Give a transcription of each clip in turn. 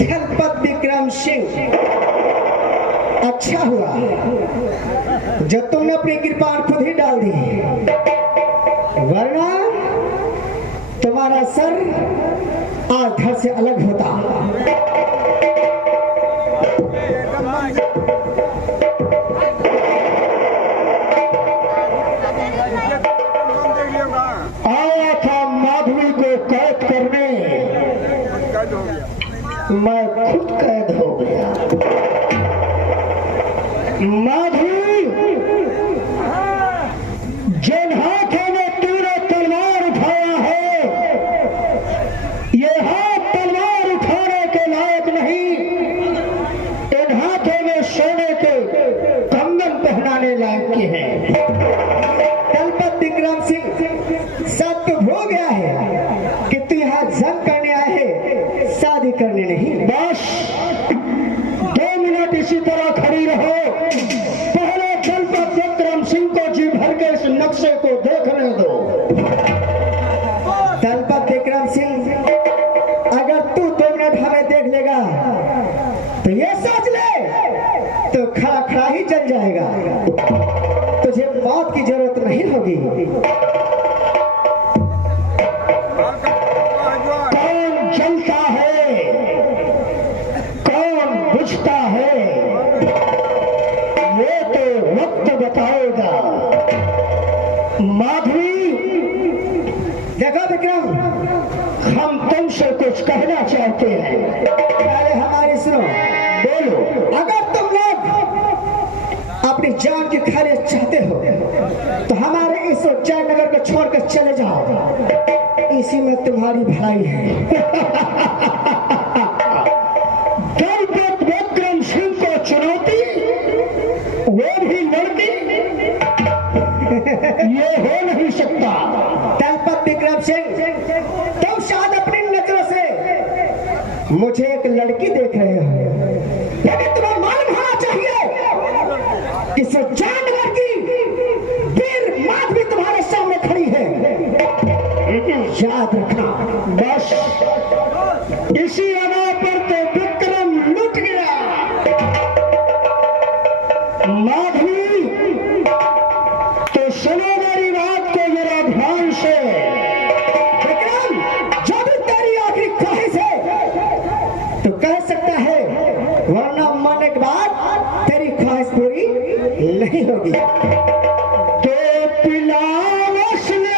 धनपत विक्रम सिंह, अच्छा हुआ जो तुमने अपनी कृपाण खुद ही डाल दी, वरना तुम्हारा सर आज धड़ से अलग होता। आया था माधवी को कैद करने, मैं खुद कैद हो गया। माधवी, जिन हाथों में तूने तलवार उठाया है, ये हाथ तलवार उठाने के लायक नहीं, इन हाथों में सोने के कंगन पहनाने लायक के हैं। धनपत विक्रम सिंह, सब तो हो गया है कि तू यहाँ जंग करने आए है, शादी करने नहीं। बस 2 मिनट इसी तरह खड़ी रहो, पहले धनपत विक्रम सिंह को जी भर के इस नक्शे को देखने दो। धनपत विक्रम सिंह, अगर तू 2 मिनट हमें देख लेगा तो ये सोच ले तो खड़ा खड़ा ही जल जाएगा, तुझे मौत की जरूरत नहीं होगी। कौन जलता है, कौन बुझता है, ये तो वक्त बताएगा। माधवी, देखो विक्रम, हम तुमसे कुछ कहना चाहते हैं, पहले हमारी सुनो। बोलो। अगर तुम लोग अपनी जान की खैरियत चाहते हो तो हमारे इस जयनगर को छोड़कर चले जाओ, इसी में तुम्हारी भलाई है। धनपत विक्रम सिंह को चुनौती, वो भी लड़की, ये हो नहीं सकता। धनपत विक्रम सिंह, तुम शायद अपनी नजरों से मुझे एक लड़की देख रहे हो, लेकिन तुम्हें मालूम होना चाहिए कि इस जानवर की वीर माधवी तुम्हारे सामने खड़ी है, याद रखना। बस इसी अदा पर तो विक्रम लुट गया। माधवी, तो सुनो मेरी बात को जरा ध्यान से। विक्रम, जो भी तेरी आखिरी ख्वाहिश है तो कह सकता है, वरना मरने के बाद तेरी ख्वाहिश पूरी नहीं होगी। तो पिलावस ने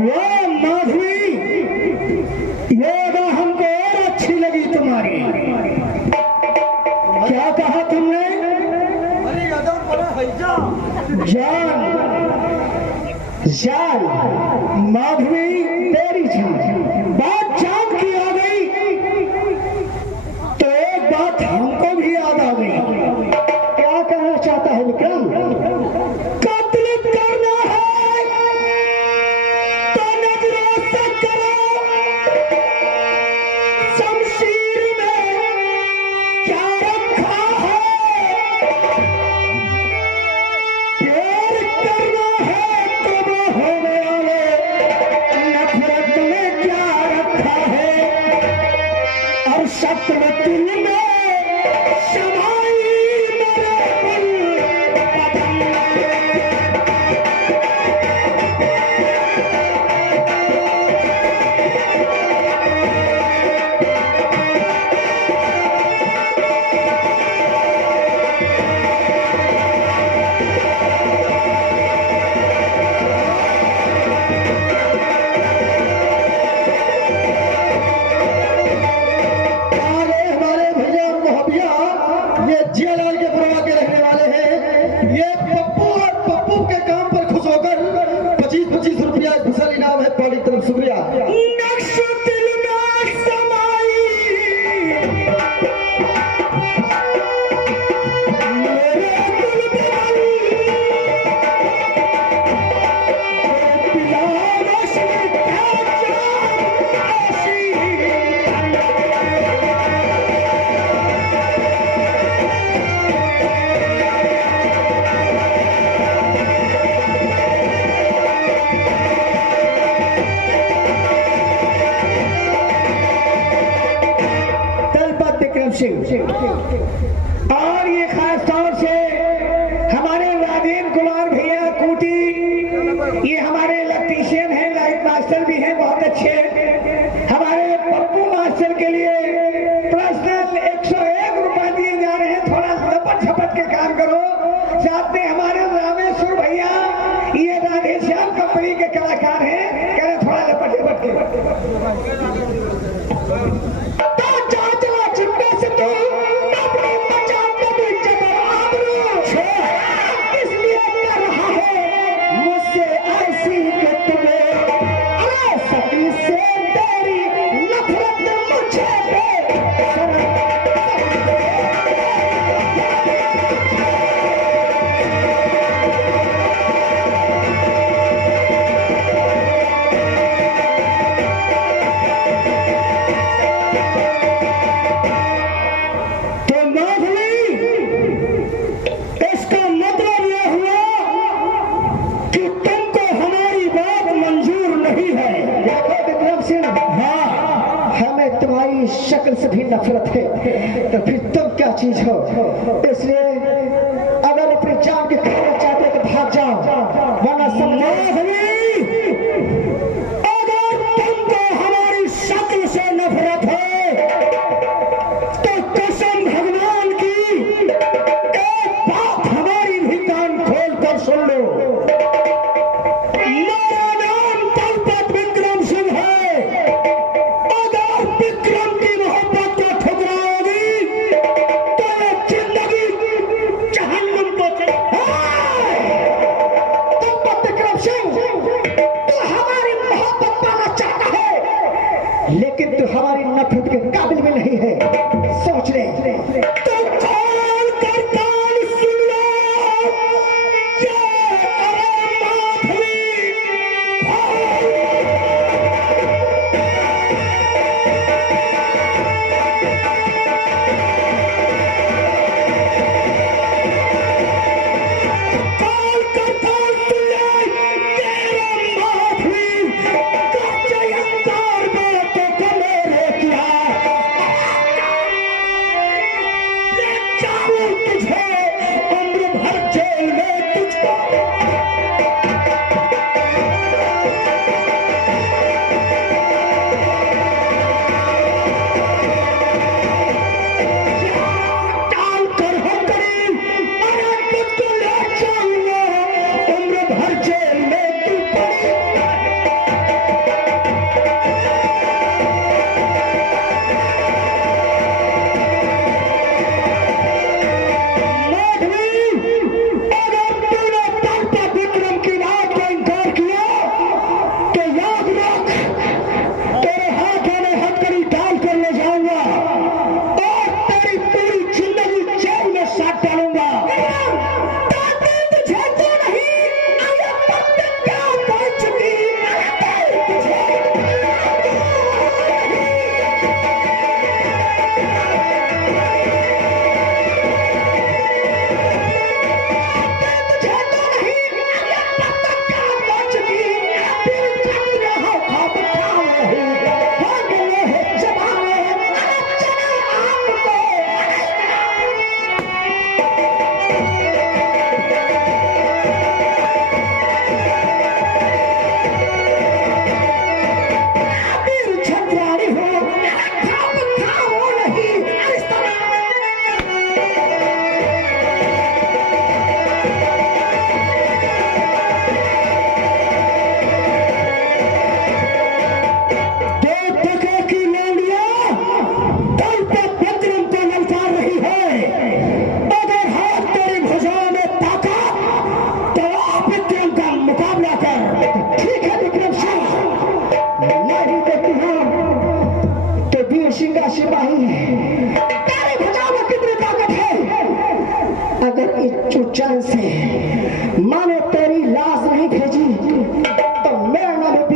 वाह माधवी, ये अदा हमको और अच्छी लगी तुम्हारी। क्या कहा तुमने? जान जान माधवी, तेरी जान बात जान की आ गई तो एक बात हमको भी याद आ गई। क्या कहना चाहता है विक्रम? कत्ल करना है तो नजरों से करो, शमशीर में क्या रखा है? प्यार करना है तो वो होने वाले, नफरत में क्या रखा है? और शत्रु दिल में समाई मेरे बदन जियालाल के परवा के रहने वाले हैं। ये पप्पू और पप्पू के काम पर खुश होकर 25-25 रुपया घुसल इनाम है। पौड़ी तरफ शुक्रिया। नक्श दिल में समाई मेरे दिल में पिला रोशनी क्या जान ऐसी और ये खास तौर से हमारे राजेंद्र कुमार भैया कूटी, ये हमारे इलेक्ट्रीशियन हैं, लाइट मास्टर भी हैं बहुत अच्छे। हमारे पप्पू मास्टर के लिए पर्सनल 101 रुपए दिए जा रहे हैं। थोड़ा लपट झपट के काम करो। साथ में हमारे रामेश्वर भैया, ये राधेश्याम कंपनी के कलाकार हैं, कह रहे थोड़ा लपट झपट के। तुम्हारी शक्ल से भी नफरत है तो फिर तुम क्या चीज हो? इसलिए अगर अपनी जान की खबर चाहते हो तो भाग जाओ, वरना अगर तुमको हमारी शक्ल से नफरत है तो कसम भगवान की एक बात हमारी भी कान खोल कर सुन लो। मेरा नाम तलपत विक्रम सिंह है। विक्रम की मोहब्बत को ठुकराओगी तो ये जिंदगी जहन्नुम को विक्रम सिंह, तू हमारी मोहब्बत पाना चाहता है लेकिन तू हमारी नफरत के काबिल भी नहीं है। सोच ले तो खोल कर कान सुन लो।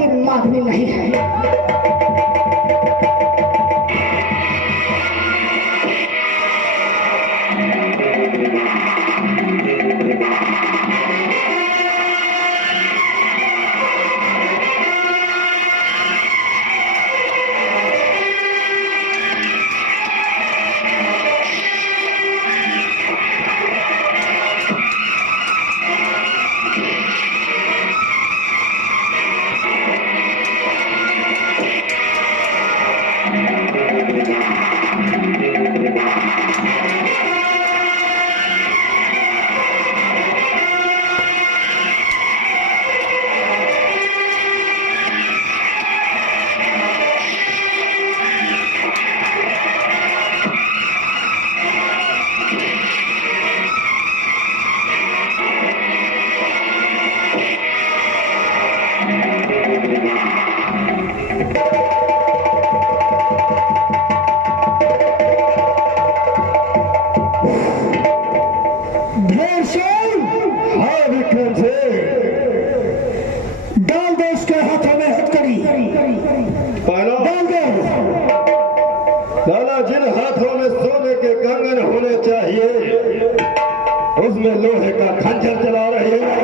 मेरी माधवी नहीं है। लाला, जिन हाथों में सोने के कंगन होने चाहिए उसमें लोहे का खंजर चला रहे हैं।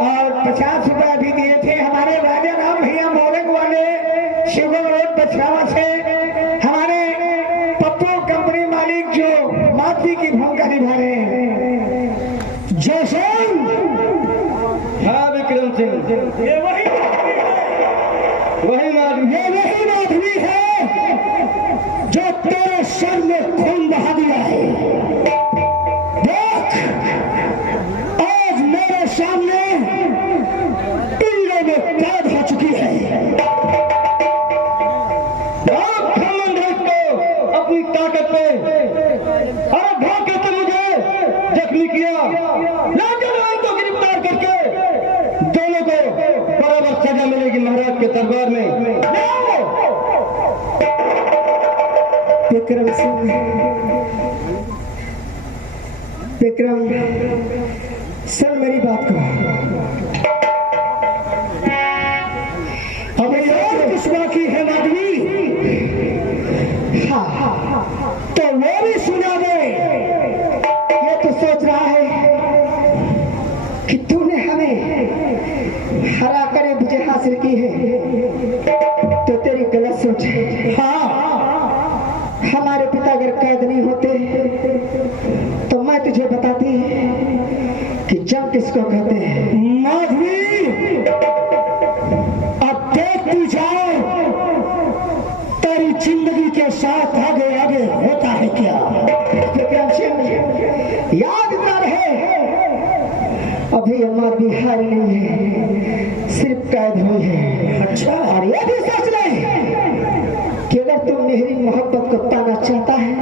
और 50 रुपया भी दिए थे हमारे राजा राम भैया मोरंग वाले शिवगंज रोड बछरावा से, हमारे पप्पू कंपनी मालिक जो माफी की भूमिका निभा रहे हैं। जैसे हाँ विक्रम सिंह, ये वही माधवी है जो तेरे सर में खून बहा दिया है। देख, आज मेरे सामने पिल्ले में कैद हो चुकी है। आप घमंड को अपनी ताकत पे और धोखे से मुझे जख्मी किया। लाजवाब को गिरफ्तार करके दोनों को बराबर सजा मिलेगी महाराज के दरबार में। विक्रम सिंह, विक्रम सुन मेरी बात को। अब और कुछ बाकी है माधवी? हाँ, तो वो भी सुना दे। ये तो सोच रहा है कि तूने हमें हरा कर विजय हासिल की है, तो तेरी गलत सोच है। हाँ, हमारे पिता अगर कैद नहीं होते तो मैं तुझे बताती कि जंग किसको कहते हैं। माधवी, अब देखती जाओ तेरी जिंदगी के साथ आगे आगे होता है क्या। याद ना रहे, अभी माधवी हार नहीं है, सिर्फ कैद हुई है। अच्छा, और ये भी सोच ले कि अगर तुम मेरी मोहब्बत को पाना चाहता है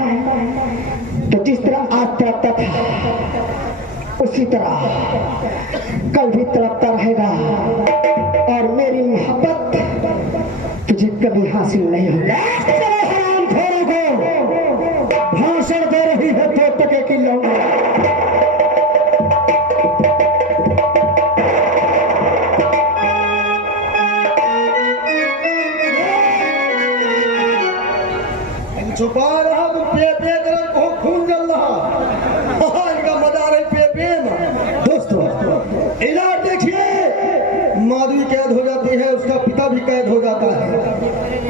तो जिस तरह आज तड़पता था उसी तरह कल भी तड़पता रहेगा, और मेरी मोहब्बत तुझे कभी हासिल नहीं होगी। भाषण दे रही है तो टके की लौंडी। छुपा रहा तो पे को खून जल रहा। इनका मजा रही पे में। दोस्तों, इलाज देखिए, माधवी कैद हो जाती है, उसका पिता भी कैद हो जाता है,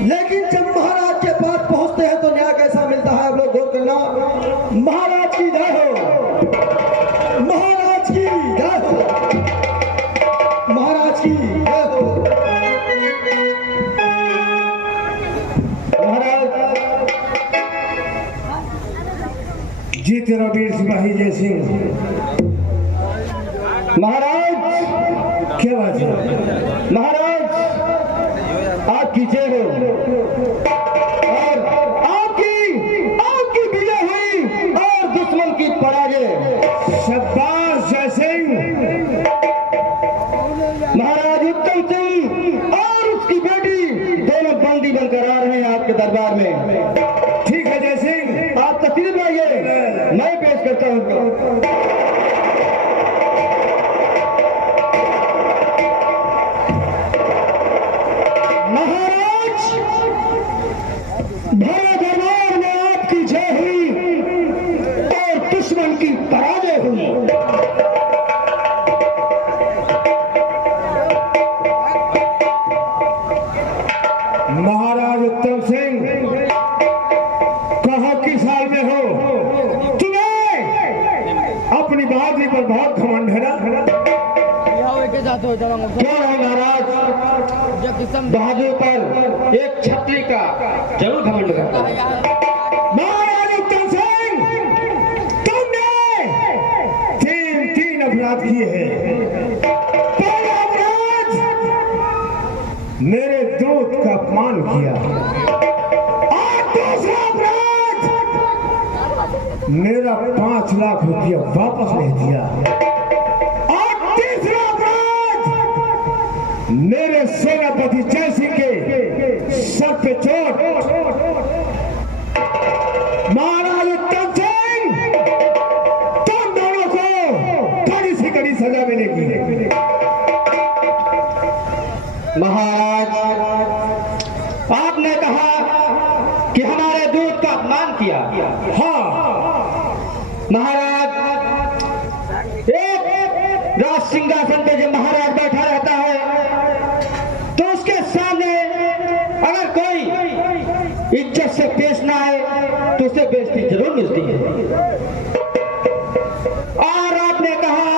लेकिन जब महाराज के पास पहुंचते हैं तो न्याय कैसा मिलता है आप लोग गौर करना। महाराज की जय हो, महाराज की जय हो, महाराज की जय हो। जीत वीर सिपाही जय सिंह। महाराज, क्या बात है महाराज, आपकी जय हो, और आपकी विजय हुई और दुश्मन की पराजय। शाबाश जय सिंह। महाराज उत्तम सिंह और उसकी बेटी दोनों बंदी बनकर आ रहे हैं आपके दरबार में। ठीक है जय सिंह, आप तस्वीर लाइए, मैं पेश करता हूँ। क्यों है महाराज? बहादुर पर एक छत्री का जरूर घमंड करता है। महाराज उत्तम सिंह, तुमने तीन अपराध किए हैं। पहला अपराध, मेरे दूत का अपमान किया, और दूसरा अपराध, मेरा 5 लाख रुपया वापस नहीं दिया, और तीसरा अपराध, मेरे सेनापति जय सिंह के सर पे चोट। महाराज उत्तम सिंह, तुम दोनों को कड़ी से कड़ी सजा मिलेगी। महाराज, आपने कहा कि हमारे दूत का अपमान किया। हाँ महाराज, एक राज सिंहासन पे जब महाराज बैठा रहता है तो उसके सामने अगर कोई इज्जत से पेश ना आए तो उसे बेइज्जती जरूर मिलती है। और आपने कहा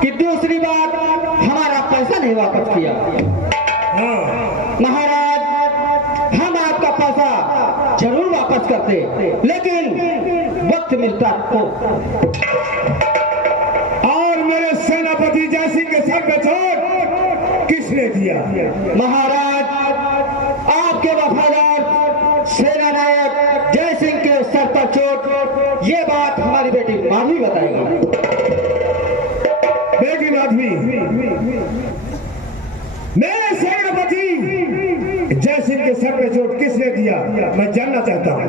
कि दूसरी बात, हमारा पैसा नहीं वापस किया। महाराज, हम आपका पैसा जरूर वापस करते, लेकिन वक्त मिलता तो। और मेरे सेनापति जय सिंह के सर पे चोट किसने दिया? महाराज, आपके वफादार सेना नायक जय सिंह के सर पर चोट, ये बात हमारी बेटी माधवी बताएगी। बेटी माधवी, मेरे सेनापति जय सिंह के सर पे चोट किसने दिया, मैं जानना चाहता हूँ।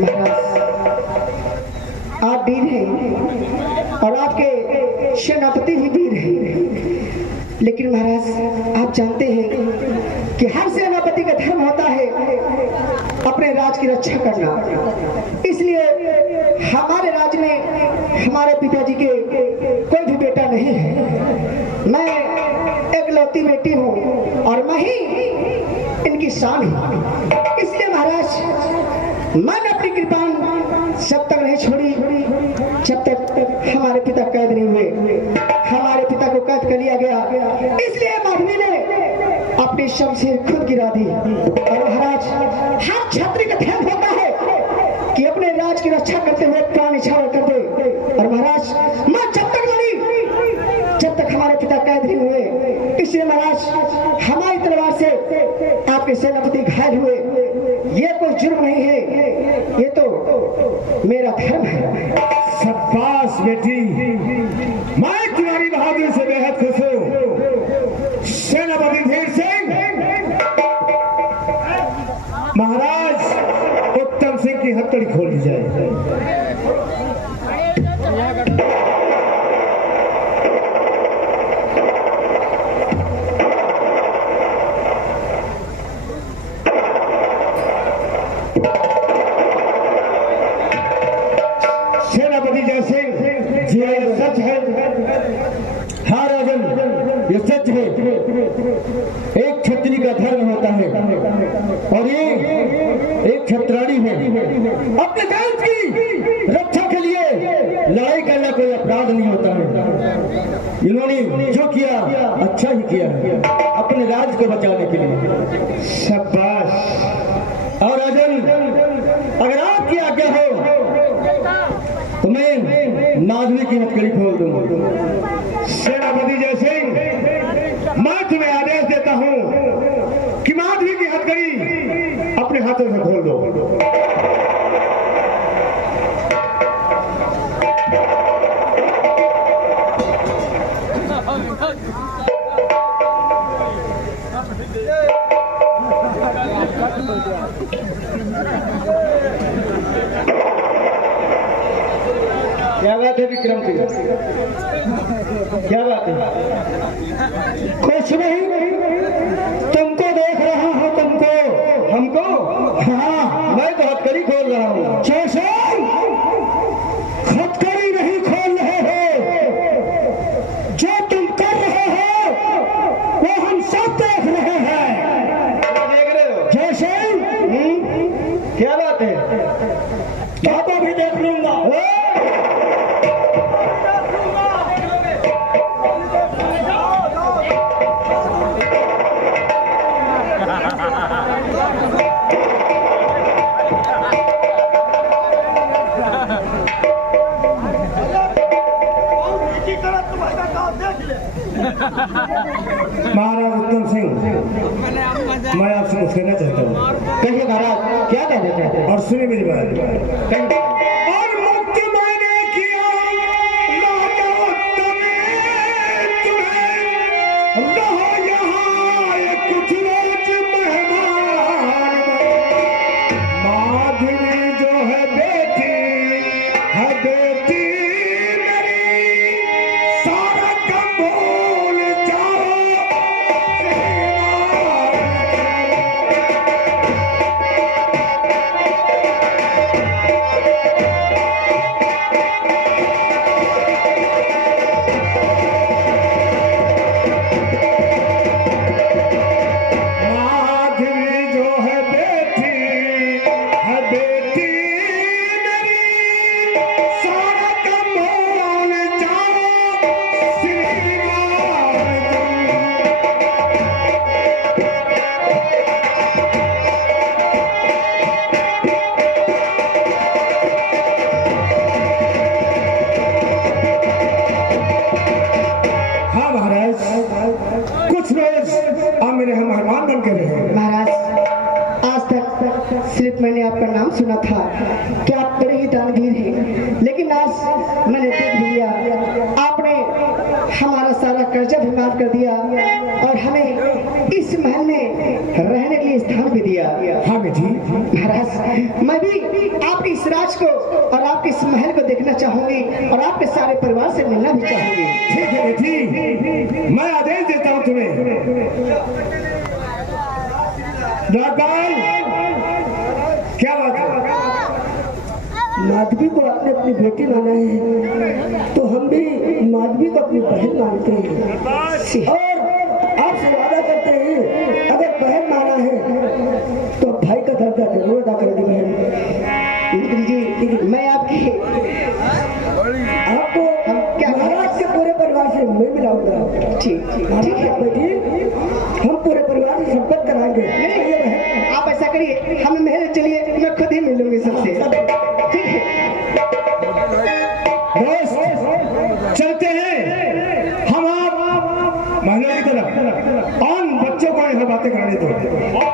महाराज, आप वीर हैं और आपके सेनापति भी वीर हैं, लेकिन महाराज आप जानते हैं कि हर सेनापति का धर्म होता है अपने राज की रक्षा करना। इसलिए हमारे राज में हमारे पिताजी के कोई भी बेटा नहीं है। मैं एकलौती बेटी हूँ और मैं ही इनकी शान हूँ। इसलिए महाराज, मैंने अपनी कृपान जब तक नहीं छोड़ी जब तक हमारे पिता कैद नहीं हुए। हमारे पिता को कैद कर लिया गया, इसलिए माधवी ने अपनी शमशीर खुद गिरा दी। और महाराज, हर छात्री का ध्यान होता है कि अपने राज की रक्षा करते हुए प्राण न्यौछावर कर दे। और महाराज, मैं जब तक लड़ी जब तक हमारे पिता कैद नहीं हुए। इसलिए महाराज, हमारी तलवार से आपके सेनापति घायल हुए, ये कोई जुर्म नहीं है, ये तो मेरा धर्म है। शाबाश बेटी, मैं तुम्हारी बहादुरी से बेहद खुश हूँ। सेनापति धीर सिंह, महाराज उत्तम सिंह की हथकड़ी खोल दी जाए। सेनापति जय सिंह, जी ये सच है। हाँ राजन, ये सच है। एक क्षत्रिय का धर्म होता है और ये एक क्षत्राणी है। अपने देश की रक्षा के लिए लड़ाई करना कोई अपराध नहीं होता है। इन्होंने जो किया अच्छा ही किया है, अपने राज्य को बचाने के लिए। शाबाश। और राजन, अगर आपकी आज्ञा हो तो मैं माधवी की हथकड़ी खोल दूंगा। सेनापति जय सिंह, मैं तुम्हें आदेश देता हूं कि माधवी की हथकड़ी अपने हाथों से खोल दो। क्या बात है विक्रम सिंह, क्या बात है? कुछ नहीं, तुमको देख रहा हूं। तुमको? हमको? हाँ, मैं तो हथकड़ी खोल रहा हूँ। जैसे हथकड़ी नहीं खोल रहे हो, जो तुम कर रहे हो वो हम सब देख रहे हैं। देख रहे हो? जैसे क्या बात है? पापा भी देख लूंगा। मैं आपसे कुछ कहना चाहता हूँ। कहिए महाराज, क्या कहना चाहते हैं? और सुनिए मेरी बात। कहिए। और मुक्त मैंने किया राजा तुम्हें रहो यहाँ ये कुछ रोज मेहमान। माधुरी जो है बेटी मेरी, सारा काम भूल जाओ। माधुरी जो है बेटी मेरी, सारा काम भूल जाओ। श्रीमान हाँ महाराज, कुछ रोज आप मेरे यहाँ मेहमान बन के रहे। महाराज, आज तक सिर्फ मैंने आपका नाम सुना था कि आप बड़े ही दानवीर हैं, लेकिन आज मैंने देख लिया आपने हमारा सारा कर्जा भी माफ कर दिया और हमें इस महल में रहने के लिए स्थान भी दिया। हाँ बेटी, महाराज, मैं भी आपके इस राज को और आपके इस महल को देखना चाहूंगी और आपके सारे परिवार से मिलना भी चाहूंगी। ठीक है बेटी, मैं आदेश देता हूँ तुम्हें। राजपाल, क्या बात है? माधवी को आपने अपनी बेटी माना है, तो हम भी माधवी को अपनी बहन मानते हैं और आपसे वादा करते हैं, अगर बहन माना है तो भाई का दर्जा जरूर अदा करेगी बहन। जी, मैं आपकी आपको महाराज के पूरे परिवार से मैं मिलाऊंगा। ठीक ठीक है बेटी, हम पूरे परिवार से संपर्क कराएंगे। नहीं, नहीं, आप ऐसा करिए, हम महल चलिए, मैं खुद ही मिलूंगी सबसे। ठीक है दोस्त, चलते हैं हम आप महिला की तरफ। और बच्चों को यहाँ बातें कराने दो।